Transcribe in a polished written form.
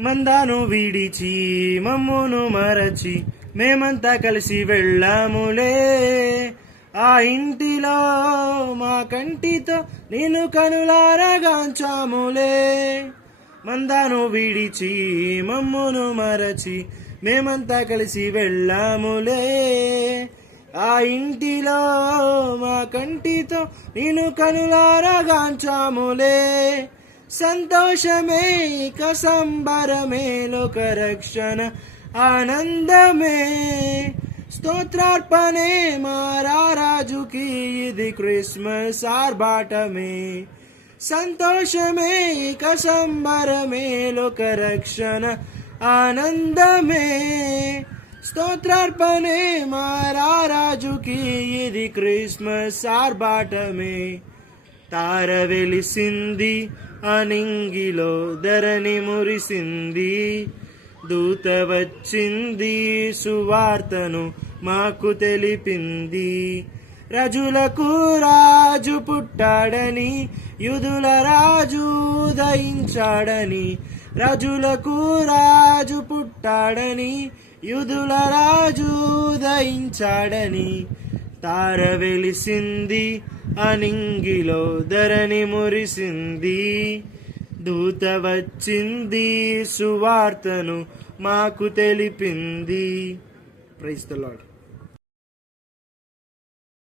మందాను విడిచి మమ్మును మరచి మేమంతా కలిసి వెళ్ళాములే. ఆ ఇంటిలో మా కంటితో నేను కనులారగాంచాములే. మందాను విడిచి మమ్మును మరచి మేమంతా కలిసి వెళ్ళాములే. ఆ ఇంటిలో మా కంటితో నేను కనులారగాంచాములే. సంతోషమే ఇక సంబరమే లోక రక్షణ ఆనందమే. స్తోత్రార్పణే మా రాజుకి ఇది క్రిస్మస్ ఆర్భాటమే. సంతోషమే ఇక సంబరమే లోక రక్షణ ఆనందమే. స్తోత్రార్పణే మా రాజుకి ఇది క్రిస్మస్ ఆర్భాటమే. తార వెలిసింది అనింగిలో ధరణి మురిసింది. దూత వచ్చింది సువార్తను మాకు తెలిపింది. రాజులకు రాజు పుట్టాడని యూదుల రాజు ఉదయించాడని. రాజులకు రాజు పుట్టాడని యూదుల రాజు ఉదయించాడని. తార వెలిసింది అనింగిలో ధరణి మురిసింది. దూత వచ్చింది సువార్తను మాకు తెలిపింది. Praise the lord.